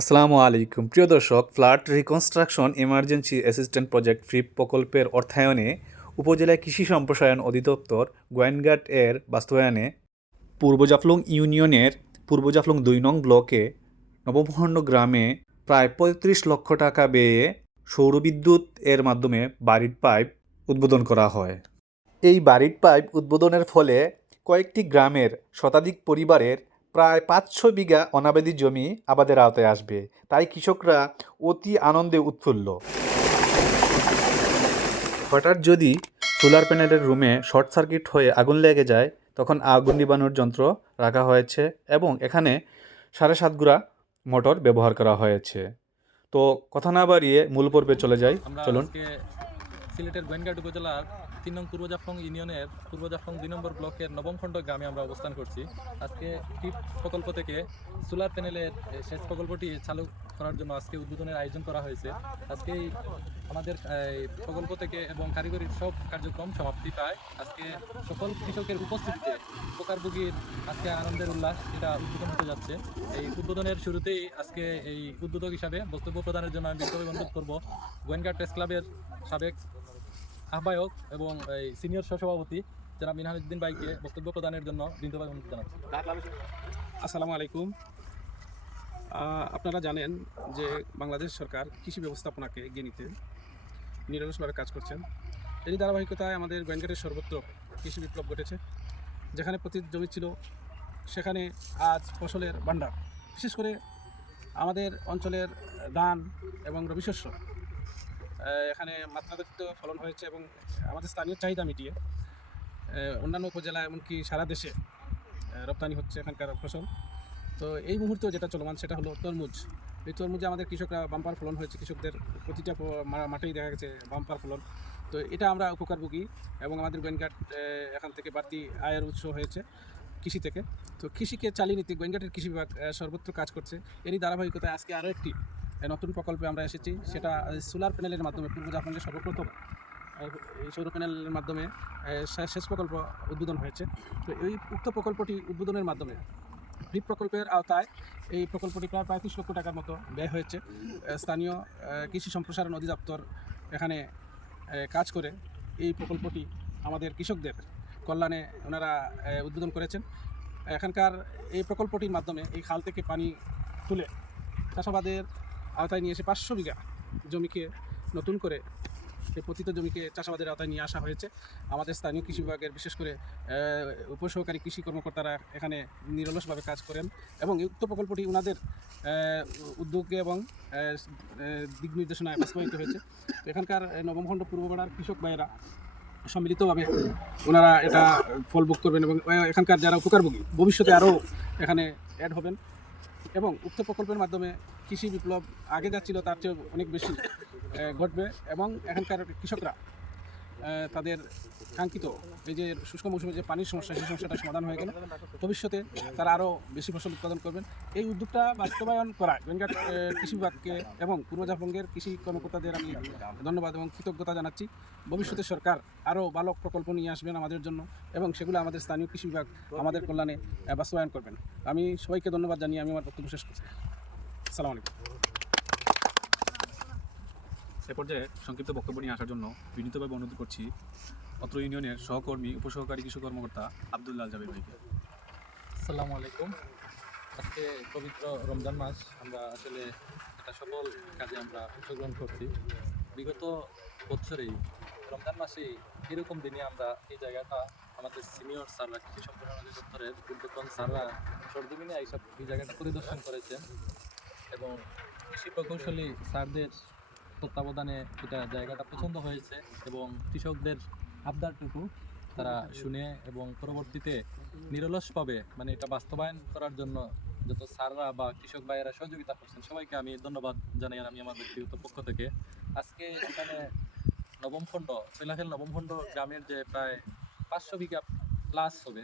আসসালামু আলাইকুম প্রিয় দর্শক, flood reconstruction emergency assistant project free প্রকল্পের অর্থায়নে উপজেলা কৃষি সম্প্রসারণ অধিদপ্তর গোয়েনঘাট এর বাস্তবায়নে পূর্ব জাফলং ইউনিয়নের পূর্ব জাফলং ২ নং ব্লকে নবমখণ্ড গ্রামে প্রায় ৩৫ লক্ষ টাকা ব্যয়ে সৌরবিদ্যুৎ এর মাধ্যমে বাড়ির পাইপ উদ্বোধন করা হয়। এই বাড়ির পাইপ উদ্বোধনের ফলে কয়েকটি গ্রামের শতাধিক পরিবারের প্রায় ৫০০ বিঘা অনাবাদি জমি আবাদের আওতায় আসবে, তাই কৃষকরা অতি আনন্দে উৎফুল্ল। হঠাৎ যদি সোলার প্যানেলের রুমে শর্ট সার্কিট হয়ে আগুন লেগে যায়, তখন আগুন নিবানোর যন্ত্র রাখা হয়েছে এবং এখানে ৭.৫ গুড়া মোটর ব্যবহার করা হয়েছে। তো কথা না বাড়িয়ে মূল পর্বে চলে যাই, চলুন। সিলেটের গোয়েনঘাট উপজেলার ৩ নং পূর্ব জাফলং ইউনিয়নের পূর্ব জাফলং ২ নম্বর ব্লকের নবমখণ্ড গ্রামে আমরা অবস্থান করছি। আজকে টিপ প্রকল্প থেকে সোলার প্যানেলের সেচ প্রকল্পটি চালু করার জন্য আজকে উদ্বোধনের আয়োজন করা হয়েছে। আজকে আমাদের প্রকল্প থেকে এবং কারিগরি সব কার্যক্রম সমাপ্তি পায়। আজকে সকল কৃষকের উপস্থিতিতে উপকারভোগীর আজকে আনন্দের উল্লাস এটা উদ্বোধন হতে যাচ্ছে। এই উদ্বোধনের শুরুতেই আজকে এই উদ্বোধক হিসাবে বক্তব্য প্রদানের জন্য আমি বিশেষভাবে অনুরোধ করব গোয়েনঘাট প্রেস ক্লাবের সাবেক আহ্বায়ক এবং এই সিনিয়র সহসভাপতি জনাব মিনহাজউদ্দিন ভাইকে বক্তব্য প্রদানের জন্য বিনীতভাবে অনুরোধ জানাচ্ছি। আসসালামু আলাইকুম। আপনারা জানেন যে বাংলাদেশ সরকার কৃষি ব্যবস্থাপনাকে এগিয়ে নিতে নিরলসভাবে কাজ করছেন। এরই ধারাবাহিকতায় আমাদের গোয়েনঘাটের সর্বত্র কৃষি বিপ্লব ঘটেছে। যেখানে পতিত জমি ছিল সেখানে আজ ফসলের ভাণ্ডার। বিশেষ করে আমাদের অঞ্চলের ধান এবং রবি শস্য এখানে মাত্রাতিরিক্ত ফলন হয়েছে এবং আমাদের স্থানীয় চাহিদা মিটিয়ে অন্যান্য উপজেলা এমনকি সারা দেশে রপ্তানি হচ্ছে এখানকার ফসল। তো এই মুহূর্তে যেটা চলমান সেটা হলো তরমুজ। এই তরমুজে আমাদের কৃষকরা বাম্পার ফলন হয়েছে, কৃষকদের প্রতিটা মাঠেই দেখা গেছে বাম্পার ফলন। তো এটা আমরা উপকারভোগী এবং আমাদের গোয়েনঘাট এখান থেকে বাড়তি আয়ের উৎস হয়েছে কৃষি থেকে। তো কৃষিকে চালিয়ে নিতে গোয়েনঘাটের কৃষি বিভাগ সর্বত্র কাজ করছে। এরই ধারাবাহিকতায় আজকে আরও একটি নতুন প্রকল্পে আমরা এসেছি, সেটা সোলার প্যানেলের মাধ্যমে পূর্ব জাফলংয়ে সর্বপ্রথম এই সৌর প্যানেলের মাধ্যমে সেচ প্রকল্প উদ্বোধন হয়েছে। তো এই উক্ত প্রকল্পটি উদ্বোধনের মাধ্যমে ফ্রি প্রকল্পের আওতায় এই প্রকল্পটি প্রায় ৩৫ লক্ষ টাকার মতো ব্যয় হয়েছে। স্থানীয় কৃষি সম্প্রসারণ অধিদপ্তর এখানে কাজ করে এই প্রকল্পটি আমাদের কৃষকদের কল্যাণে ওনারা উদ্বোধন করেছেন। এখানকার এই প্রকল্পটির মাধ্যমে এই খাল থেকে পানি তুলে চাষাবাদের আওতায় নিয়ে এসে ৫০০ বিঘা জমিকে নতুন করে এই পতিত জমিকে চাষাবাদের আওতায় নিয়ে আসা হয়েছে। আমাদের স্থানীয় কৃষি বিভাগের বিশেষ করে উপসহকারী কৃষি কর্মকর্তারা এখানে নিরলসভাবে কাজ করেন এবং এই উক্ত প্রকল্পটি ওনাদের উদ্যোগে এবং দিক নির্দেশনায় বাস্তবায়িত হয়েছে। এখানকার নবমখণ্ড পূর্বপাড়ার কৃষক ভাইয়েরা সম্মিলিতভাবে ওনারা এটা ফলভোগ করবেন এবং এখানকার যারা উপকারভোগী ভবিষ্যতে আরও এখানে অ্যাড হবেন এবং উক্ত প্রকল্পের মাধ্যমে কৃষি বিপ্লব আগে যাচ্ছিল তার চেয়ে অনেক বেশি ঘটবে এবং এখানকার কৃষকরা তাদের কাঙ্ক্ষিত এই যে শুষ্ক মৌসুমে যে পানির সমস্যা, সেই সমস্যাটা সমাধান হয়ে গেলে ভবিষ্যতে তারা আরও বেশি ফসল উৎপাদন করবেন। এই উদ্যোগটা বাস্তবায়ন করায় গোয়েনঘাট কৃষি বিভাগকে এবং পূর্ব জাফলংয়ের কৃষি কর্মকর্তাদের আমি ধন্যবাদ এবং কৃতজ্ঞতা জানাচ্ছি। ভবিষ্যতে সরকার আরও ভালো প্রকল্প নিয়ে আসবেন আমাদের জন্য এবং সেগুলো আমাদের স্থানীয় কৃষি বিভাগ আমাদের কল্যাণে বাস্তবায়ন করবেন। আমি সবাইকে ধন্যবাদ জানিয়ে আমি আমার বক্তব্য শেষ করছি। আসসালামু আলাইকুম। এ পর্যায়ে সংক্ষিপ্ত বক্তব্য নিয়ে আসার জন্য বিনীতভাবে অনুরোধ করছি অত্র ইউনিয়নের সহকর্মী উপসহকারী কৃষি কর্মকর্তা আব্দুল্লাহ জাবির ভাইকে। আসসালামু আলাইকুম। আজকে পবিত্র রমজান মাস, আমরা আসলে একটা সফল কাজে আমরা অংশগ্রহণ করছি। বিগত বছরেই রমজান মাসেই এরকম দিনে আমরা এই জায়গাটা আমাদের সিনিয়র স্যাররা কৃষি সম্প্রসারণ অধিদপ্তরের উদ্যোতন স্যাররা সরজমিনে এইসব এই জায়গাটা পরিদর্শন করেছেন এবং কৃষি প্রকৌশলী স্যারদের তত্ত্বাবধানে এটা জায়গাটা পছন্দ হয়েছে এবং কৃষকদের আবদারটুকু তারা শুনে এবং পরবর্তীতে নিরলসভাবে মানে এটা বাস্তবায়ন করার জন্য যত স্যাররা বা কৃষক ভাইয়েরা সহযোগিতা করছেন সবাইকে আমি ধন্যবাদ জানাই আমি আমার ব্যক্তিগত পক্ষ থেকে। আজকে এখানে নবমখণ্ড চৈলাখাল নবমখণ্ড গ্রামের যে প্রায় ৫০০ বিঘা প্লাস হবে,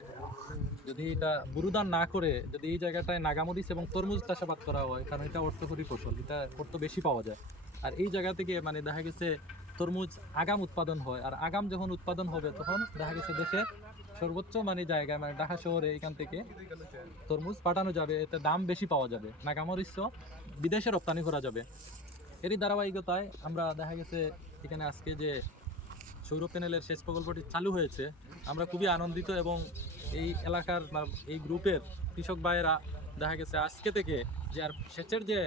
যদি এটা বুরুদান না করে যদি এই জায়গাটায় নাগামরিচ এবং তরমুজ চাষাবাদ করা হয়, কারণ এটা অর্থকরী ফসল, এটা অর্থ বেশি পাওয়া যায়। আর এই জায়গা থেকে মানে দেখা গেছে তরমুজ আগাম উৎপাদন হয়, আর আগাম যখন উৎপাদন হবে তখন দেখা গেছে দেশে সর্বোচ্চ মানে জায়গায় মানে ঢাকা শহরে এখান থেকে তরমুজ পাঠানো যাবে, এতে দাম বেশি পাওয়া যাবে, নাগামরিচও বিদেশে রপ্তানি করা যাবে। এরই ধারাবাহিকতায় আমরা দেখা গেছে এখানে আজকে যে সৌর প্যানেলের সেচ প্রকল্পটি চালু হয়েছে, আমরা খুবই আনন্দিত এবং এই এলাকার এই গ্রুপের কৃষক ভাইয়েরা দেখা গেছে আজকে থেকে যে আর সেচের যে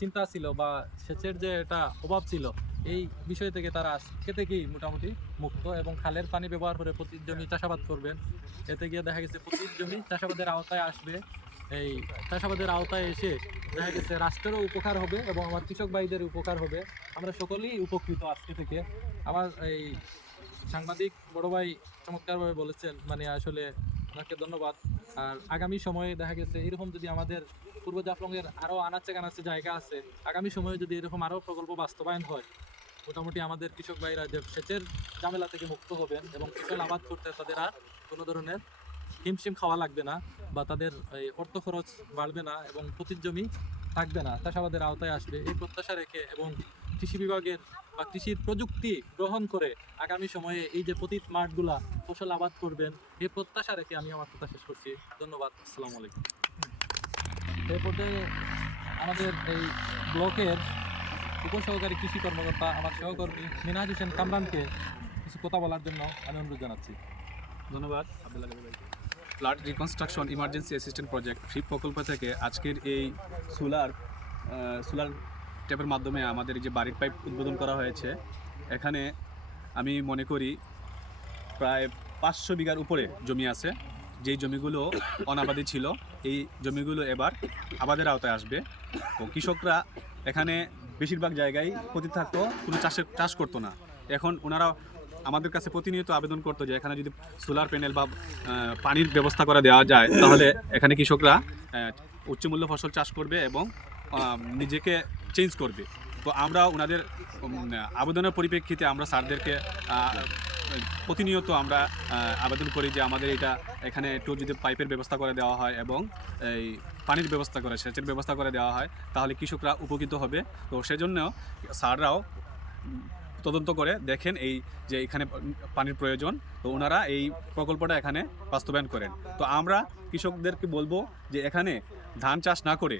চিন্তা ছিল বা সেচের যে একটা অভাব ছিল, এই বিষয় থেকে তারা আজকে থেকেই মোটামুটি মুক্ত এবং খালের পানি ব্যবহার করে প্রতি জমি চাষাবাদ করবেন। এতে গিয়ে দেখা গেছে প্রতি জমি চাষাবাদের আওতায় আসবে। এই চাষাবাদের আওতায় এসে দেখা গেছে রাষ্ট্রেরও উপকার হবে এবং আমার কৃষক ভাইদের উপকার হবে, আমরা সকলেই উপকৃত আজকে থেকে। আমার এই সাংবাদিক বড় ভাই চমৎকারভাবে বলেছেন, মানে আসলে ওনাকে ধন্যবাদ। আর আগামী সময়ে দেখা গেছে এরকম যদি আমাদের পূর্ব জাফলংয়ের আরও আনাচে কানাচে জায়গা আছে, আগামী সময়ে যদি এরকম আরও প্রকল্প বাস্তবায়ন হয়, মোটামুটি আমাদের কৃষক ভাইরা যে সেচের ঝামেলা থেকে মুক্ত হবেন এবং ফসল আবাদ করতে তাদের আর কোনো ধরনের হিমশিম খাওয়া লাগবে না বা তাদের এই অর্থ খরচ বাড়বে না এবং প্রতি জমি থাকবে না, চাষাবাদের আওতায় আসবে এই প্রত্যাশা রেখে এবং কৃষি বিভাগের বা কৃষির প্রযুক্তি গ্রহণ করে আগামী সময়ে এই যে পতিত মাঠগুলা ফসল আবাদ করবেন, এই প্রত্যাশা রেখে আমি আমার কথা শেষ করছি। ধন্যবাদ। আসসালামু আলাইকুম। এই পর্যায়ে আমাদের এই ব্লকের উপসহকারী কৃষি কর্মকর্তা আমার সহকর্মী মিনহাজ হোসেন কামরানকে কিছু কথা বলার জন্য আমি অনুরোধ জানাচ্ছি। ধন্যবাদ আব্দুল্লাহ গাজী ভাইকে। Flood reconstruction emergency assistant project FREP প্রকল্প থেকে আজকের এই সোলার ট্যাপের মাধ্যমে আমাদের যে বাড়ির পাইপ উদ্বোধন করা হয়েছে, এখানে আমি মনে করি প্রায় 500 বিঘার উপরে জমি আছে, যেই জমিগুলো অনাবাদি ছিল, এই জমিগুলো এবার আবাদের আওতায় আসবে। তো কৃষকরা এখানে বেশিরভাগ জায়গায় পতিত থাকতো, কোনো চাষ করতো না। এখন ওনারা আমাদের কাছে প্রতিনিয়ত আবেদন করতো যে এখানে যদি সোলার প্যানেল বা পানির ব্যবস্থা করে দেওয়া যায়, তাহলে এখানে কৃষকরা উচ্চমূল্য ফসল চাষ করবে এবং নিজেকে চেঞ্জ করবে। তো আমরা ওনাদের আবেদনের পরিপ্রেক্ষিতে আমরা স্যারদেরকে প্রতিনিয়ত আমরা আবেদন করি যে আমাদের এখানে একটু যদি পাইপের ব্যবস্থা করে দেওয়া হয় এবং এই পানির ব্যবস্থা করে, সেচের ব্যবস্থা করে দেওয়া হয়, তাহলে কৃষকরা উপকৃত হবে। তো সেজন্য স্যাররাও তদন্ত করে দেখেন এই যে এখানে পানির প্রয়োজন, তো ওনারা এই প্রকল্পটা এখানে বাস্তবায়ন করেন। তো আমরা কৃষকদেরকে বলবো যে এখানে ধান চাষ না করে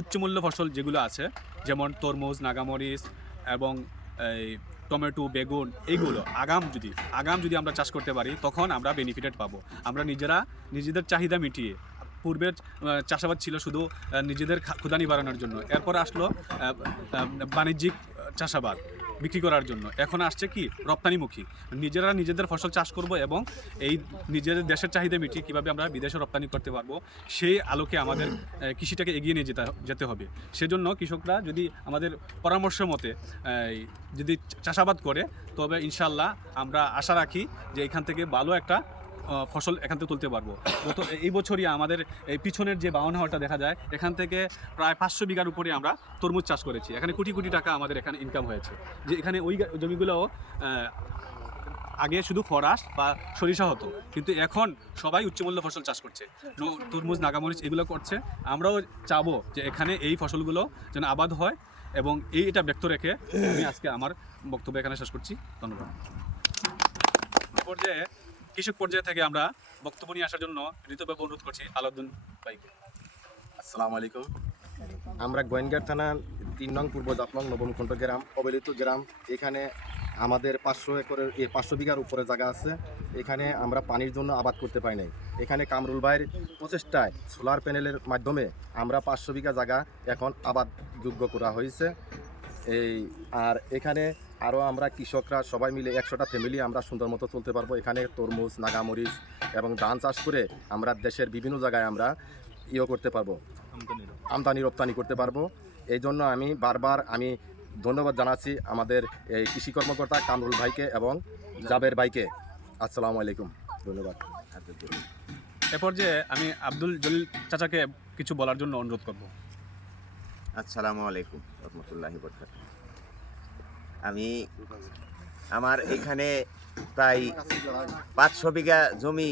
উচ্চমূল্য ফসল যেগুলো আছে, যেমন তরমুজ, নাগামরিচ এবং এই টমেটো, বেগুন, এইগুলো আগাম যদি আমরা চাষ করতে পারি, তখন আমরা বেনিফিটেড পাবো। আমরা নিজেদের চাহিদা মিটিয়ে, পূর্বের চাষাবাদ ছিল শুধু নিজেদের ক্ষুধা নিবারণের জন্য, এরপর আসলো বাণিজ্যিক চাষাবাদ বিক্রি করার জন্য, এখন আসছে কি রপ্তানিমুখী। নিজেদের ফসল চাষ করব এবং এই নিজেদের দেশের চাহিদা মিটিয়ে কীভাবে আমরা বিদেশে রপ্তানি করতে পারবো, সেই আলোকে আমাদের কৃষিটাকে এগিয়ে নিয়ে যেতে হবে। সেজন্য কৃষকরা যদি আমাদের পরামর্শ মতে যদি চাষাবাদ করে, তবে ইনশাল্লাহ আমরা আশা রাখি যে এখান থেকে ভালো একটা ফসল এখান থেকে তুলতে পারবো। এই বছরই আমাদের এই পিছনের যে বাউন হাওয়াটা দেখা যায়, এখান থেকে প্রায় 500 বিঘার উপরে আমরা তরমুজ চাষ করেছি। এখানে কোটি কোটি টাকা আমাদের এখানে ইনকাম হয়েছে। যে এখানে ওই জমিগুলোও আগে শুধু ফরাস বা সরিষা হতো, কিন্তু এখন সবাই উচ্চমূল্য ফসল চাষ করছে, তরমুজ, নাগামরিচ এগুলো করছে। আমরাও চাবো যে এখানে এই ফসলগুলো যেন আবাদ হয় এবং এটা ব্যক্ত রেখে আমি আজকে আমার বক্তব্য এখানে শেষ করছি। ধন্যবাদ। কৃষক পর্যায়ে থেকে আমরা বক্তব্য নিয়ে আসার জন্য বিনীতভাবে অনুরোধ করছি আলাউদ্দিন ভাইকে। আসসালামু আলাইকুম। আমরা গোয়েনঘাট থানা 3 নং পূর্ব জাফলং নবমখণ্ড গ্রাম, অবহেলিত গ্রাম। এখানে আমাদের 500 বিঘার উপরে জায়গা আছে। এখানে আমরা পানির জন্য আবাদ করতে পারি নাই। এখানে কামরুল ভাইয়ের প্রচেষ্টায় সোলার প্যানেলের মাধ্যমে আমরা 500 বিঘা জায়গা এখন আবাদযোগ্য করা হয়েছে। আর এখানে আরও আমরা কৃষকরা সবাই মিলে 100টা ফ্যামিলি আমরা সুন্দর মতো চলতে পারবো। এখানে তরমুজ, নাগামরিচ এবং ধান চাষ করে আমরা দেশের বিভিন্ন জায়গায় আমরা করতে পারবো, আমদানি রপ্তানি করতে পারবো। এই জন্য আমি বারবার ধন্যবাদ জানাচ্ছি আমাদের এই কৃষি কর্মকর্তা কামরুল ভাইকে এবং জাবের ভাইকে। আসসালামু আলাইকুম, ধন্যবাদ। এ পর্যায়ে আমি আব্দুল জলিল চাচাকে কিছু বলার জন্য অনুরোধ করব। আসসালামু আলাইকুম রহমতুল্লাহি বরকাতুহু। আমার এখানে প্রায় 500 বিঘা জমি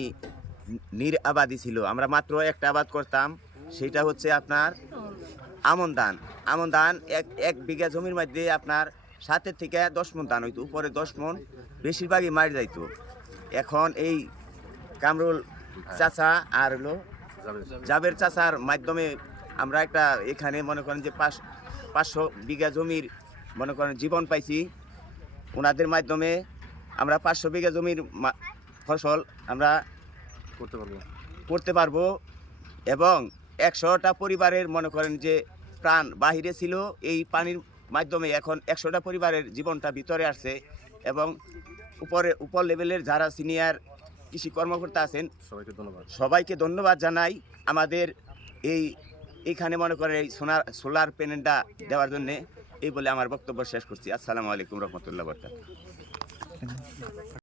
নিরাবাদি ছিল। আমরা মাত্র একটা আবাদ করতাম, সেটা হচ্ছে আপনার আমন ধান। এক বিঘা জমির মধ্যে আপনার 7 থেকে 10 মণ ধান হইতো, উপরে 10 মণ, বেশিরভাগই মার যাইতো। এখন এই কামরুল চাচা আর হলো জাবের চাচার মাধ্যমে আমরা একটা এখানে মনে করেন যে 500 বিঘা জমির মনে করেন জীবন পাইছি। ওনাদের মাধ্যমে আমরা 500 বিঘা জমির ফসল আমরা করতে পারবো এবং 100টা পরিবারের মনে করেন যে প্রাণ বাহিরে ছিল, এই পানির মাধ্যমে এখন 100টা পরিবারের জীবনটা ভিতরে আসছে এবং উপর লেভেলের যারা সিনিয়র কৃষি কর্মকর্তা আছেন সবাইকে ধন্যবাদ জানাই আমাদের এইখানে মনে করেন এই সোলার প্যানেলটা দেওয়ার জন্য। এই বলে আমার বক্তব্য শেষ করছি। আসসালামু আলাইকুম রহমতুল্লাহ বরকাতুহু।